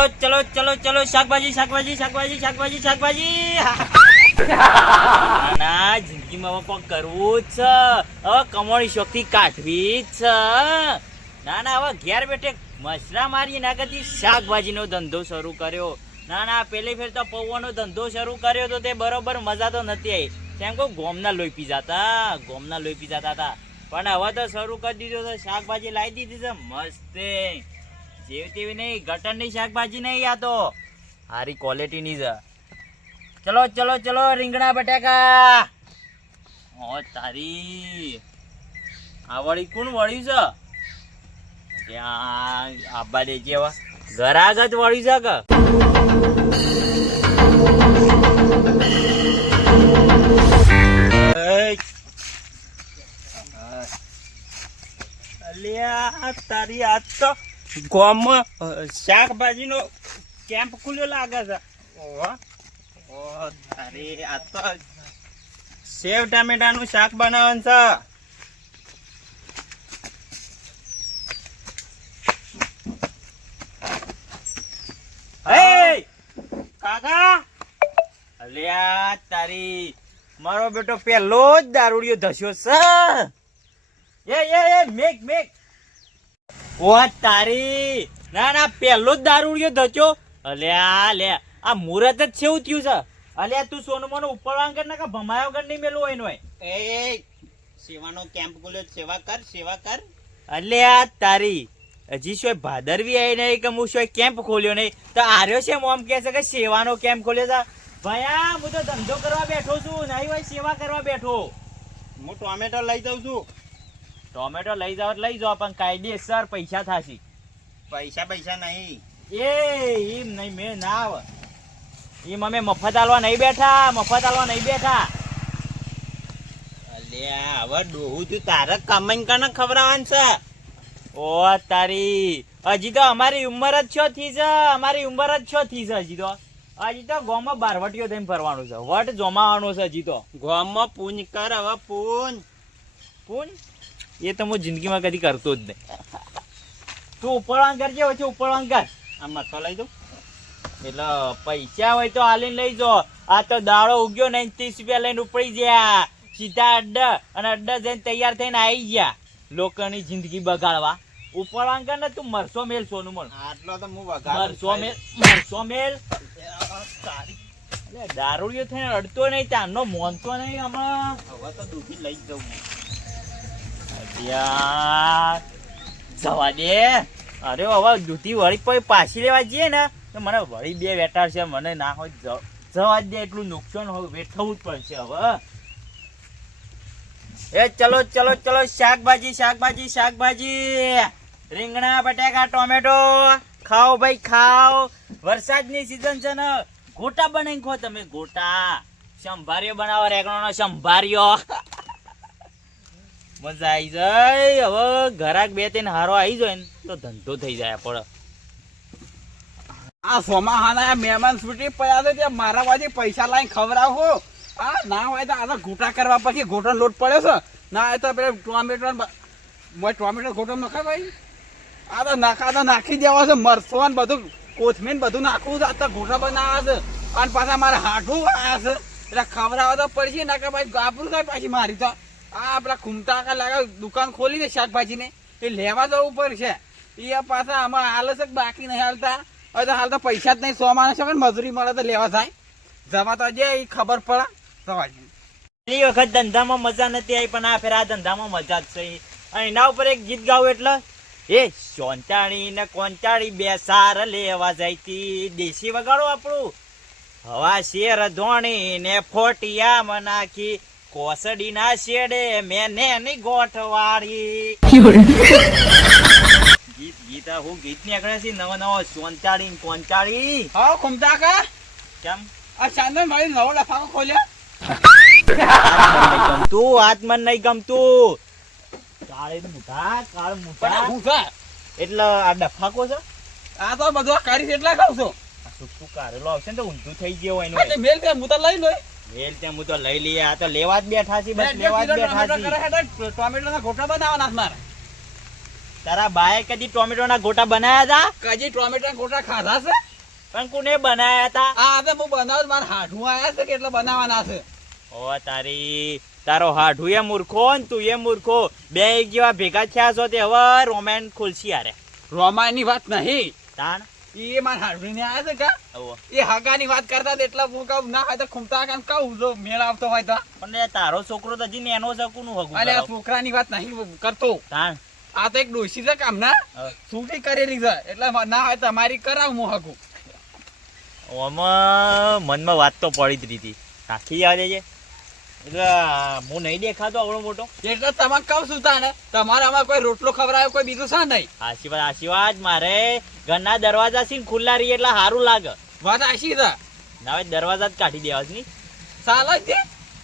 ચલો ચલો ચલો ચલો શાકભાજી શાકભાજી શાકભાજી શાકભાજી શાકભાજી ના જિંદગીમાં હવે કોક કરવું જ છે. હવે કમાણી શોખથી કાઢવી જ છે. ના ના હવે ઘેર બેઠે મસરા મારી ના કરતી શાકભાજીનો ધંધો શરૂ કર્યો. ના ના પેલી ફેર તો પૌવાનો ધંધો શરૂ કર્યો તો તે બરોબર મજા તો નથી આવી. કેમ કે ગોમના લોહી પી જતા હતા. પણ હવે તો શરૂ કરી દીધો તો શાકભાજી લાવી દીધી છે મસ્ત જેવી તેવી નહીં, ગટરની શાકભાજી નહીં, આ તો સારી ક્વોલિટીની છે. ચલો ચલો ચલો રીંગણા બટાકા. ઓ તારી આ વળી કોણ વળ્યું છે ત્યાં આબા દે જેવા ઘર આગળ વળ્યું છે કે અલ્યા તારી આજ તો ગામમાં શાકભાજીનો કેમ્પ ખુલ્યો લાગે છે. ઓ તારી આજ તો સેવ ટામેટાનું શાક બનાવવાનું છે. હે કાકા, અલ્યા તારી મારો બેટો પેલો જ દારૂડિયો ધસ્યો છે. એ મેક મેક. ઓ તારી ના ના પેલો જ દારૂડિયો ધસ્યો. અલ્યા લે આ મુહૂર્ત જ છેવું થયું છે. અલ્યા તું સોનું મોનું ઉપરવાન કર નાખા ભમાયો કર નહીં મેલું હોય. એ સેવાનો કેમ્પ ખોલ્યો, સેવા કર. અલ્યા તારી હજી શું ભાદરવી આવી નહીં કે હું શું કેમ્પ ખોલ્યો નહીં તો આર્યો છે મોમ કે છે કે સેવાનો કેમ્પ ખોલ્યો છે. ભયા હું તો ધંધો કરવા બેઠો છું, નહીં હોય સેવા કરવા બેઠો. હું ટોમેટો લઈ જાઉં છું. ટોમેટો લઈ જાવ લઈ જાઓ પણ કાયદેસર પૈસા થશે. પૈસા નહીં એમ નહીં, મેં ના આવે એમ. અમે મફત આલવા નહીં બેઠા. અલ્યા હવે ડોહું તું તારે કમાઈને કને ખવડાવવાનું છે. ઓ તારી હજી તો અમારી ઉંમર જ છો થી છે. હજી તો ગામમાં બારવટીઓ થઈને ફરવાનું છે. વટ જમાવાનું છે. હજી તો ગામમાં પૂન કર. હવે પૂન એ તો હું જિંદગીમાં કદી કરતો જ નહીં. તું ઉપરવાન કરજે, પછી ઉપરવાન કર. આ મસો લઈ દઉં એટલે પૈસા હોય તો હાલીને લઈ જાઓ. આ તો દાડો ઉગ્યો ને 30 રૂપિયા લઈને ઉપડી ગયા સીધા અડ્ડા, અને અડ્ડા જઈને તૈયાર થઈને આવી ગયા લોકોની જિંદગી બગાડવા. ઉપરવાન કર ને તું મરસો મેલ સોનું મળ. આટલો તો હું મરસો મેલ. દારૂડિયો થઈને અડતો નહીં, ત્યાંનો મોનતો નહીં. હમણાં હવે તો દૂધી લઈ જ જવું. જવા દે. અરે હવે દૂધી વળી પાછી લેવા જઈએ ને તો મને વળી બે વેટાર છે. મને ના હોય જવા દે. એટલું નુકસાન હોય વેઠવું જ પડશે હવે. એ ચલો ચલો ચલો શાકભાજી રીંગણા બટાકા ટોમેટો ખાઓ ભાઈ ખાઓ. વરસાદની સિઝન છે ને, ગોટા બનાવી ખો તમે. ગોટા સંભાર્યો બનાવો, રેગણોનો સંભાર્યો. મજા આવી જાય. હવે ઘરાક બે ત્રણ હારો આવી જાય ને તો ધંધો થઈ જાય. પડે આ સોમાહાના મહેમાન છૂટી પડ્યા છે ત્યાં મારા બાજુ પૈસા લાવીને ખવડાવો. આ ના હોય તો આ ગોટા કરવા પછી ગોટો લોટ પડ્યો છે. ના હોય તો પેલા ટોમેટો ગોટો નખાય ભાઈ. આ તો નાખી દેવા છે. મરસો ને બધું કોથમીર બધું નાખવું છે. આ તો ગોટા બનાવ્યા છે અને પાછા મારે હાઠું આવ્યા છે એટલે ખવડાવવા તો પડશે. ના કે ભાઈ ગાપરું થાય પાછી મારી તો. આ આપડા ખૂમતા લાગે દુકાન ખોલી ને શાકભાજી ને એ લેવા જવું પડશે. એ પાછા આમાં હાલ છે બાકી નહીં હાલતા. હવે તો હાલ તો પૈસા જ નહીં. 100 માણસ છે મજૂરી મળે તો લેવા થાય. જવા તો જે એ ખબર પડે. પેલી વખત ધંધામાં મજા નથી આવી પણ આ ફેર આ ધંધામાં મજા જ છે. અને એના ઉપર એક ગીત ગાવું એટલે એ સોંચાણી ને કોંચાળી બે સાર લેવા જાય દેશી વગાડો આપણું. હવા શેર ધોણી ને ફોટિયા નાખી કોસડી ના શેડે મેને ની ગોઠવાડી. ગીત હું ગીત નીકળે છે નવો સોંચાળી કોંચાળી. હા ખુમતા કા કેમ આ ચાંદન મારી નવો લફાકો ખોલ્યો. તું આત્મન નહીં ગમતું. કાળ મુઠા એટલે આ ડફાકો છે. આ તો બધું કરી એટલા ખાવ છો. શું કારેલો આવશે ને તો ઊંધું થઈ ગયો હોય. મેલ કે હું તો લઈ લો. મેલ ત્યાં હું તો લઈ લઈએ. આ તો લેવા જ બેઠા છે. બસ લેવા જ બેઠા છે. ટોમેટો ના ગોટા બનાવવાના મારે. તારા બાએ કદી ટોમેટો ના ગોટા બનાવ્યા હતા? કદી ટોમેટો ના ગોટા ખાધા છે? પણ કોને બનાયા હતા? આ તો હું બનાવું મારા હાડું આયા છે કે એટલે બનાવવાના છે. ઓ તારી તારો હાડું એ મૂર્ખો ને તું એ મૂર્ખો, બે એક જેવા ભેગા થયા છો તે હવે રોમેન ખુલશી યારે. રોમાની વાત નહીં, તાણ એ મારા હાડું ને આયા છે કા આવો. એ હગાની વાત કરતા હતા એટલે હું કહું ના હોય તો ખૂમતા કામ કહું જો મેળ આવતો હોય તો. પણ એ તારો છોકરો તો હજી નેનો છે, કોનું હગું અરે આ કરાવું? છોકરાની વાત નહીં કરતો, તાણ આ તો એક ડોશી છે કામ ના હવે છૂટી કરેલી છે એટલે ના હોય તમારી કરાવું હું હગું. આમાં મનમાં વાત તો પડી જ રીતી રાખી જવા દેજે. એટલે હું નહીં દેખાતો આવડો મોટો. એટલે તમે કહું છું તાને તમારે આમાં કોઈ રોટલો ખવડાવ્યો કોઈ બીજું છે નહીં. આશીર્વાદ મારે ઘરના દરવાજા છે ને ખુલ્લા રહીએ એટલે સારું લાગે. વાત આશી છે ના હવે દરવાજા જ કાઢી દેવા છે ની. ચાલે જ છે.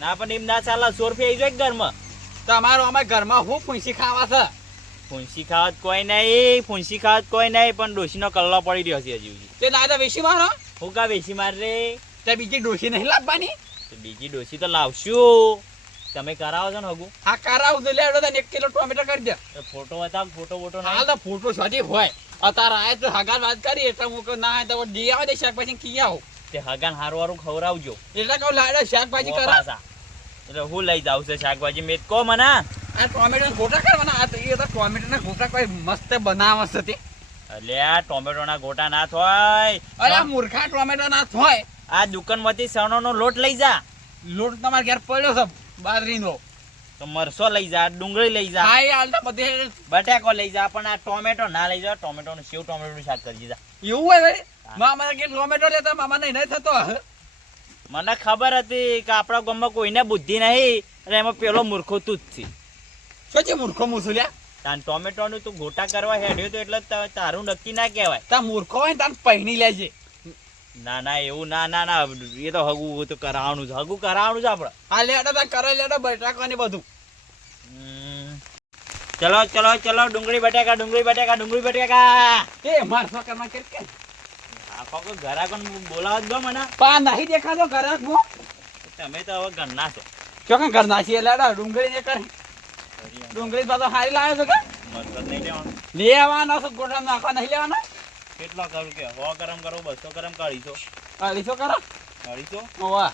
ના પણ એમ ના ચાલે, 100 રૂપિયા આવી જાય ઘરમાં. તમારો અમે ઘરમાં હું પૂંછી ખાવા છે. ફૂંસી ખાવત કોઈ નહીં, ફૂંસી ખાવત કોઈ નહીં, પણ ડોશીનો કલ્લો પડી રહ્યો છે હજી સુધી. તે ના તો વેચી મારો હું કા વેચી માર રે? તે બીજી ડોશી નહીં લાવવાની. તો બીજી ડોશી તો લાવશું. તમે કરાવો છો ને હગું? આ કરાવું તો લેડો તને 1 કિલો ટોમેટો કરી દે. તો ફોટો બતાવ, ફોટો બોટો હાલ તો ફોટો સાજી હોય અતાર આય તો હગાર વાત કરી એટલે હું કહું ના તો દી આવે દે શાકભાજી કી આવો તે હગાન હારું હારું ખવડાવજો. એટલે કહું લાડો શાકભાજી ઓ કરા. પાછા. એટલે હું લઈ જાઉં છે શાકભાજી મેં કહો મને. આ ટોમેટો ગોટા કરવાના આ તો એ તો ટોમેટો ના ગોટા કોઈ મસ્ત બનાવે છે તે. એટલે આ ટોમેટોના ગોટા ના થાય. અરે આ મૂર્ખા ટોમેટો ના હોય. આ દુકાનમાંથી સણોનો લોટ લઈ જા. લોટ તમારે ઘેર પડ્યો છે બાજરીનો. તો મરસો લઈ જા, ડુંગળી લઈ જા, હા એ હાલ તો બધે બટાકો લઈ જા, પણ આ ટોમેટો ના લઈ જા. ટોમેટોનું સેવ ટોમેટોનું શાક કરી જા. એવું હોય ભાઈ મામા કે ટોમેટો લેતા મામા નહીં થતો. મને ખબર હતી કે આપણા ગામમાં કોઈને બુદ્ધિ નહીં અને એમાં પેલો મૂર્ખો તું જ છે. સોચી મૂર્ખો મુસુલ્યા તાન ટોમેટોનું તું ગોટા કરવા હેડ્યો તો એટલે તારું નક્કી ના કહેવાય. તા મૂર્ખો હોય ને તાન પહેણી લેજે. ના ના એવું ના ના ના, એ તો હગું તો કરાવવાનું છે, હગું કરાવવાનું છે આપણે. હા લેડો તા કરે લેડો બટાકા ને બધું. ચલો ચલો ચલો, ડુંગળી બટાકા ડુંગળી બટાકા ડુંગળી બટાકા. એ માર ફકરમાં કે આખો કોઈ ઘરાકો બોલાવો જ ગો મને. પા નહીં દેખાતો ઘરાક મો. તમે તો હવે ઘરના છો. ચોકન ઘર નાખીએ લેડો ડુંગળી ને કરે. ડુંગળી પાછો હારી લાવ્યો છો કે મતલબ નહીં લેવાનું. લેવાનો છે ગોટા નાખવા નહીં લેવાનો. કેટલો કરું કે 100 ગરમ કરો, 200 ગરમ કાઢીશો. 250 કરો. કાઢીશો ઓવા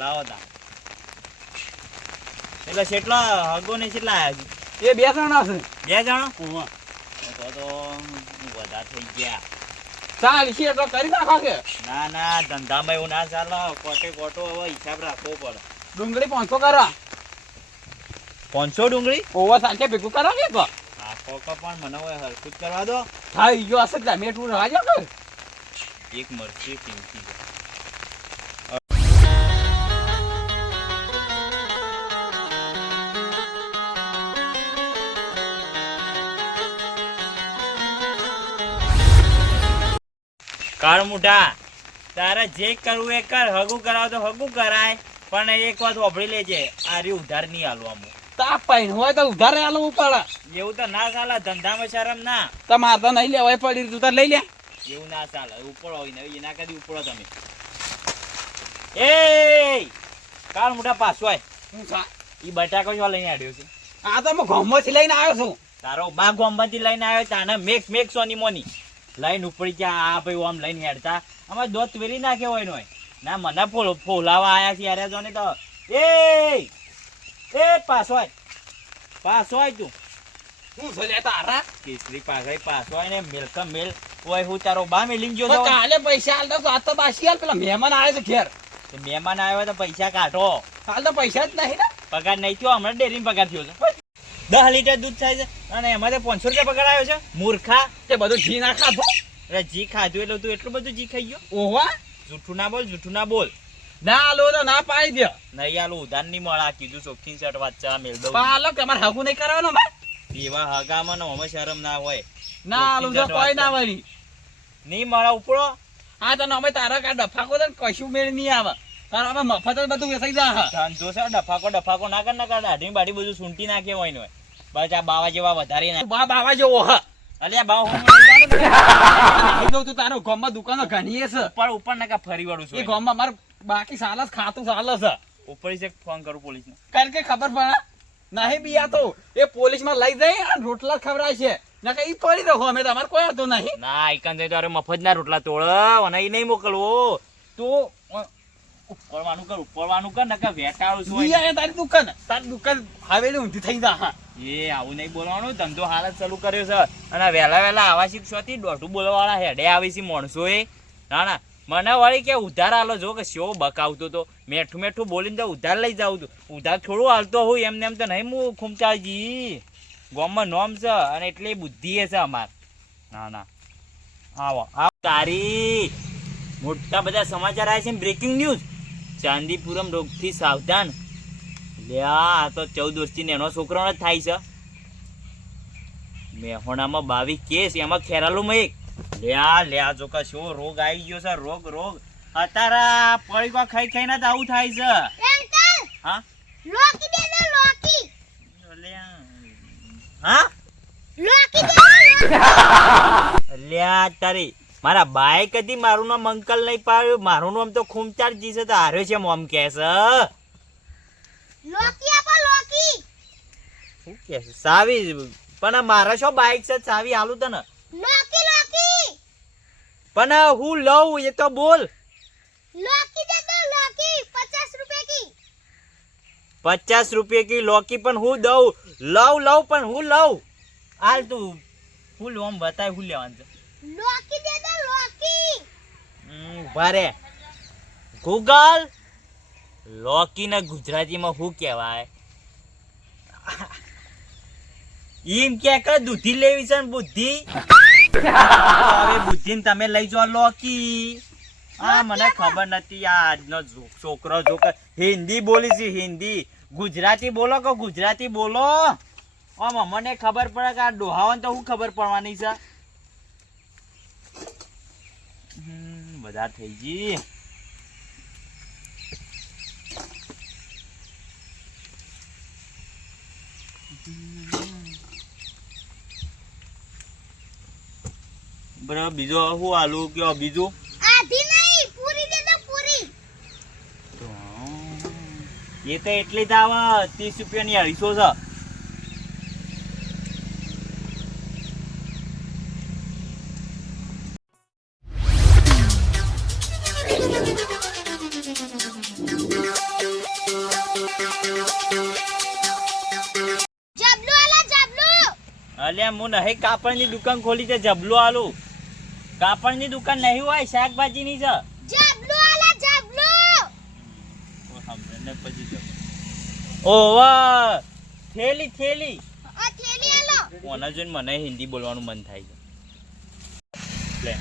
લાવો તા. એટલે કેટલા હગો ને કેટલા આયા છે? એ 2 જણા છે. 2 જણા? ઓવા તો વધારે થઈ ગયા. ચાલ છે તો કરી નાખો કે. ના ના, ધંધામાં એવું ના ચાલે. કોટે કોટો હવે હિસાબ રાખવો પડે. ડુંગળી 500 કરો. 500 ડુંગળી? ઓવા સાથે ભેગું કરો કે કો. હા કોકો પણ મને હવે હરખું જ કરવા દો. હા ઈયો હશે ટમેટું રાજો કે. એક મરચી કિંમતી છે. કાળ મુઠા, તારે જે કરવું એ કર. હગું કરાવ તો હગું કરાય, પણ એક વાત વાપરી લેજે, આ રી ઉધાર નહીં આલવાનું. તા પૈન હોય તો ઉધાર આલવું પડે. એવું તો ના ચાલે, ધંધામાં શરમ ના. તમારે તો નહીં લેવાય પડી તું તો લઈ લે. એવું ના ચાલે. ઉપડો હોય ને એના કદી ઉપડો તમે. એ કાળ મુઠા પાછો આય. હું સા ઈ બટાકો જો લઈને આવ્યો છે. આ તો હું ગામમાંથી લઈને આવ્યો છું. તારો બા ગોમમાંથી લઈને આવ્યો, તાને મેક સોની મોની લઈને ઉપડી ગયા. આ ભાઈ આમ લઈને હેડતા અમારે દોત વેરી નાખ્યો હોય નો. ના મને ફોલાવા આયા છે યાર જો ને તો. એ પાછો આય તું. હું છે લે તારા કેસરી પાઘડી પાછો આય ને મેલકમ મેલ. ઓય હું તારો બા મેલીન ગયો તો છો. કાલે પૈસા આલ દો આ તો બાસી આલ પેલા મહેમાન આવે છે ઘેર. તો મહેમાન આવ્યો તો પૈસા કાઢો. હાલ તો પૈસા જ નહીં ને. પગાર નહીં થયો, હમણાં ડેરીમાં પગાર થયો છે. 10 લીટર દૂધ થાય છે અને એમાં 500 રૂપિયા પગાર આવ્યો છે. મૂર્ખા, તે બધું ઘી ના ખાધો. એટલે જી ખાધું એટલે તું એટલું બધું જી ખાઈ ગયો. ઓવા જૂઠું ના બોલ, જૂઠું ના બોલ. ના આલો તો ના પાડી દે. નહીં આલું ઉધાર નહીં મળા. કીધું ચોખ્ખી શર્ટ વાંચા મેળ દઉં. પાલો કે અમારે હગું નહીં કરવાનો માં. એવા હગામાં અમે શરમ ના હોય. ના આલો તો કોઈ ના વળી. નહીં મળા ઉપડો. હા તો અમે તારા કા ડફાકો તો કશું મેળ નહીં આવે. તારા અમે મફત જ બધું વેચાઈ જા. ધંધો છે ડફાકો ના કર દાઢી બાઢી બધું સૂંટી નાખે હોય ને. બસ આ બાવા જેવા વધારી નાખે. બા બાવા જેવો હ. અલ્યા બાવ તું તારો ગામમાં દુકાનો ઘણી છે. ઉપર નાકા ફરી વાળું એ છું. ગામમાં મારે બાકી સાલસ ખાતું સાલસ છે. ઉપર થી ફોન કરું પોલીસ ને. કારણ કે ખબર પડે નહીં બી આ તો એ પોલીસ માં લઈ જાય અને રોટલા ખવડાય છે. ના કઈ તોડી દો અમે તમારે કોઈ હતો નહીં. ના એકંદરે તો અરે મફત ના રોટલા તોડ અને એ નહીં મોકલવો તો ઉપરવાનું કર નકર વેટાળું છું ઈ આયા તારી દુકાન હવેલી ઊંધી થઈ જા. હા એ આવું નહીં બોલવાનું ધંધો હાલ જ ચાલુ કર્યો છે અને વહેલા આવા શીખશોથી દોઢું બોલવા વાળા હેડે આવી છે માણસો એ ના મને વળી કે ઉધાર આલો જો કે શો બકાવતો તો મેઠું બોલીને તો ઉધાર લઈ જાઉં છું ઉધાર થોડું હાલતો હોય એમને એમ તો નહીં હું ખૂમચાળજી ગામમાં નોમ છે અને એટલી બુદ્ધિ છે અમાર ના આવો તારી મોટા બધા સમાચાર આવ્યા છે બ્રેકિંગ ન્યૂઝ ચાંદીપુરમ રોગથી સાવધાન લ્યા આ તો 14 વર્ષથી એનો છોકરો જ થાય છે મેહોણામાં 22 કેસ એમાં ખેરાલુમાં 1 લ્યા જો કે શું રોગ આવી ગયો છે રોગ અત્યારે પડીકા ખાઈને જ આવું થાય છે હા લોકી દે દો લોકી હા લોકી દે લ્યા તારી મારા બાઈક હતી મારું નામ અંકલ નહીં પાડ્યું મારું નામ તો ખૂમચારજી છે તો હાર્યો છે મોમ કે છે લોકી આપો લોકી શું કે છે સાવી પણ મારા શું બાઈક છે સાવી હાલું તને લોકી લોકી પણ હું લઉં એ તો બોલ लोकी दे दो लोकी 50 रुपए की 50 રૂપિયા કી લોકી પણ હું દઉં લવ પણ હું લઉં હાલ તું હું લોમ બતાય હું લેવાનું છે लोकी दे दो लोकी ઉભા રે ગૂગલ લોકી ને ગુજરાતીમાં શું કહેવાય એમ કે દૂધી લેવી છે ને બુદ્ધિ હવે બુદ્ધિ ને તમે લઈ જાઓ લોકી હા મને ખબર નથી આજનો છોકરો જો કે હિન્દી બોલી છે હિન્દી ગુજરાતી બોલો કે ગુજરાતી બોલો આમ મને ખબર પડે કે આ ડોહાવાને તો શું ખબર પડવાની છે બધા થઈ ગઈ બરાબર બીજો શું આલુ કયો બીજું आधी नहीं पूरी दे दो पूरी એ તો એટલી જ આવે 30 રૂપિયાની 250 છે जबलू वाला जबलू અલ્યા હું નહીં કાપડની દુકાન ખોલી છે જબલું આલું કાપડની દુકાન નહીં હોય શાકભાજીની છે जबलू वाला जबलू ઓવા થેલી થેલી और थैली आलो ઓના જોઈને મને હિન્દી બોલવાનું મન થાય છે લે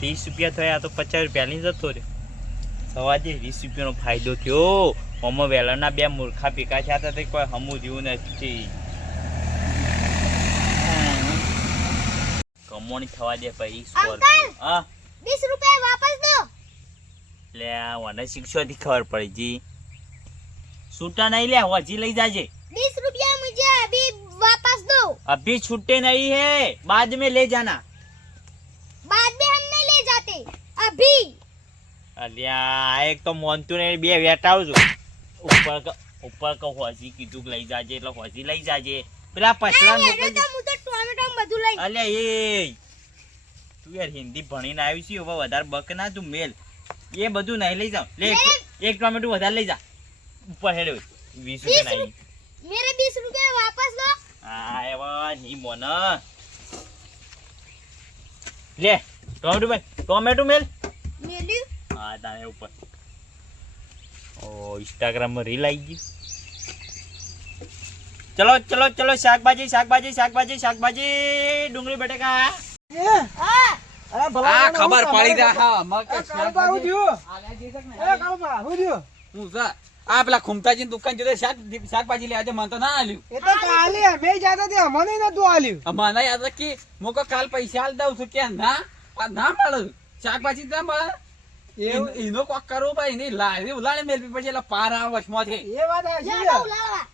30 રૂપિયા થયા તો 50 રૂપિયાની જતો રે સવાજે 20 રૂપિયાનો ફાયદો થયો ઓમાં વેલાના બે મૂર્ખા ભેગા થયા હતા તે કોઈ હમું જેવું નથી કમોણી થવા દે ભાઈ અંકલ! હા 20 रुपए वापस दो લે મને શિક્ષોથી ખબર પડી જી છૂટા નહીં લે હજી લઈ જાજે 20 रुपया मुझे अभी वापस दो अभी छुट्टे नहीं है बाद में ले जाना बाद में हम नहीं ले जाते अभी અલ્યા એક તો મોનતું ને બે વેટાવું છું ઉપર કો હોજી કીધું કે લઈ જાજે એટલે હોજી લઈ જાજે પેલા પછલા अरे तो मुझे टोमेटो બધું લઈ અલ્યા એ તું યાર હિન્દી ભણીને આવી છે હવે વધારે બક ના તું મેલ એ બધું નહીં લઈ જાવ લે એક ટોમેટો વધારે લઈ જા ઉપર હેડે 20 રૂપિયા નહીં मेरे 20 रुपए वापस दो હા એવા ની મોન લે ટોમેટો મેલ मेल्यू હા તારે ઉપર ઓ ઇન્સ્ટાગ્રામ માં રીલ આવી ગઈ ચલો શાકભાજી ડુંગળી બટેકા हां આ ખબર પડી જા હા કાળુબા હું થયું? એ કાળુબા હું થયું? હું જા આ પેલા ખુમતાજી દુકાન જોડે શાકભાજી લેવા મને તો ના આલ્યું એ તો કાલે અમે જાતા તે અમને નતું આલ્યું. મને યાદ કે મોકો કાલ પૈસા આલ દઉં છું કે ના આ ના મળે શાકભાજી ના મળે એનો કોક કરવો ભાઈ નહીં લારી ઉલાડે મેલવી પછી એટલે પાર આવે વચમાંથી એ વાત હાચી છે. જાડો ઉલાળવા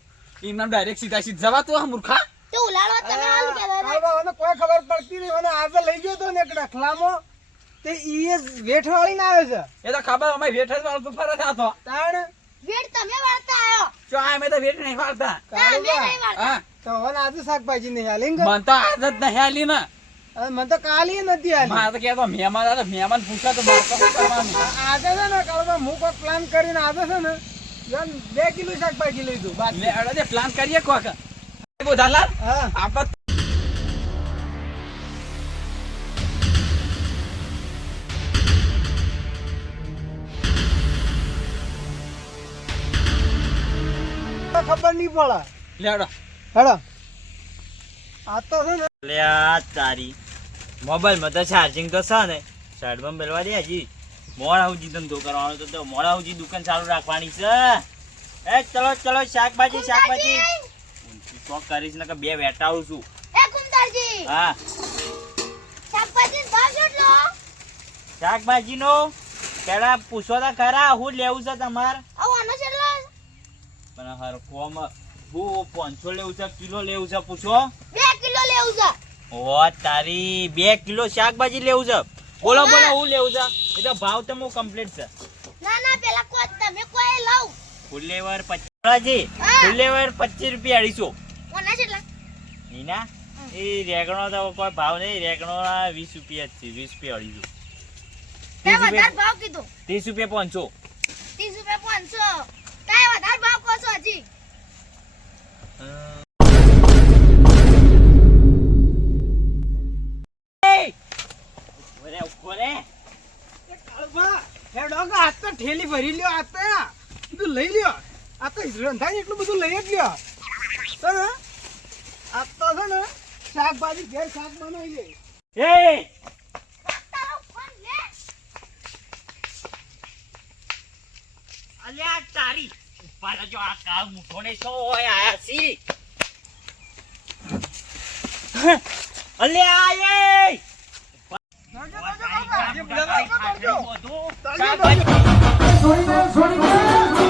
એમના ડાયરેક્ટ સીધા જવા તું આ મૂર્ખા તો ઉલાળવા તમે આલુ કે દાદા કાળુબા મને કોઈ ખબર પડતી નહીં. મને આજે લઈ ગયો તો ને એક ડખલામાં તે ઈ વેઠવાળી ને આવ્યો છે. એ તો ખબર અમે વેઠ જ વાળો તો ફરજ હતો તાણ વેટ તમે વાળતા આયો જો આ અમે તો વેટ નહીં વાળતા ના અમે નહીં વાળતા હા તો હવે આજે શાકભાજી નહીં હાલી ને? મન તો આદત નહીં આલી ને હવે મને તો કાલી નથી હાલી. મારે તો કહેતો મહેમાન આવે મહેમાન પૂછે તો મારે તો શું કરવાનું આજે છે ને કાલમાં હું કોઈક પ્લાન કરીને આજે છે ને જન 2 કિલો શાકભાજી લઈ દઉં બાદ. લે પ્લાન કરીએ કોક બોધાલાલ હા આપણે ખબર નહીં પડે. લેવડો હેડો આ તો છે ને અલ્યા તારી મોબાઈલમાં તો ચાર્જિંગ તો છે ને સાઈડમાં મેળવા દે હજી મોડા સુધી ધંધો કરવાનો તો મોડા સુધી દુકાન ચાલુ રાખવાની છે એ ચલો ચલો શાકભાજી શાકભાજી શોખ કરીશ ને કે બે વેટાવું છું એ કુંતાજી હા શાકભાજી ભાવ કેટલો શાકભાજીનો પેલા પૂછો તો ખરા હું લેવું છે તમારે આનો કેટલો પણ હરખોમ હું 500 લેવું છે કિલો લેવું છે પૂછો 2 કિલો લેવું છે ઓ તારી 2 કિલો શાકભાજી લેવું છે બોલો બોલો હું લેવું છે એ તો ભાવ તો હું કમ્પ્લીટ છે ના ના પેલા કોઈ તમે કોઈ લાવ ફુલેવર 25 ફુલેવર 25 રૂપિયા 250 ઓના કેટલા નીના એ રેગણો તો કોઈ ભાવ નહીં રેગણો 20 રૂપિયા જ છે 20 રૂપિયા 250 તે વધારે ભાવ કીધો 30 રૂપિયા 500 30 રૂપિયા 500 તાય વધારે ભાવ કહો છો હજી ઉભરે કાળભા, હેડો કે આજ તો ઠેલી ભરી લ્યો આજ તો બધું લઈ લ્યો આ તો રંધાય એટલું બધું લઈ જ લ્યો તો ને આજ તો છે ને શાકભાજી ઘેર શાક બનાવીએ. એ તારો ફોન લે અલ્યા તારી ઉપર જો આ કાળ મુઠો ને સો હોય આયા સી અલ્યા આયે નાજો, નાજો, કાકા. બધું નાજો, નાજો.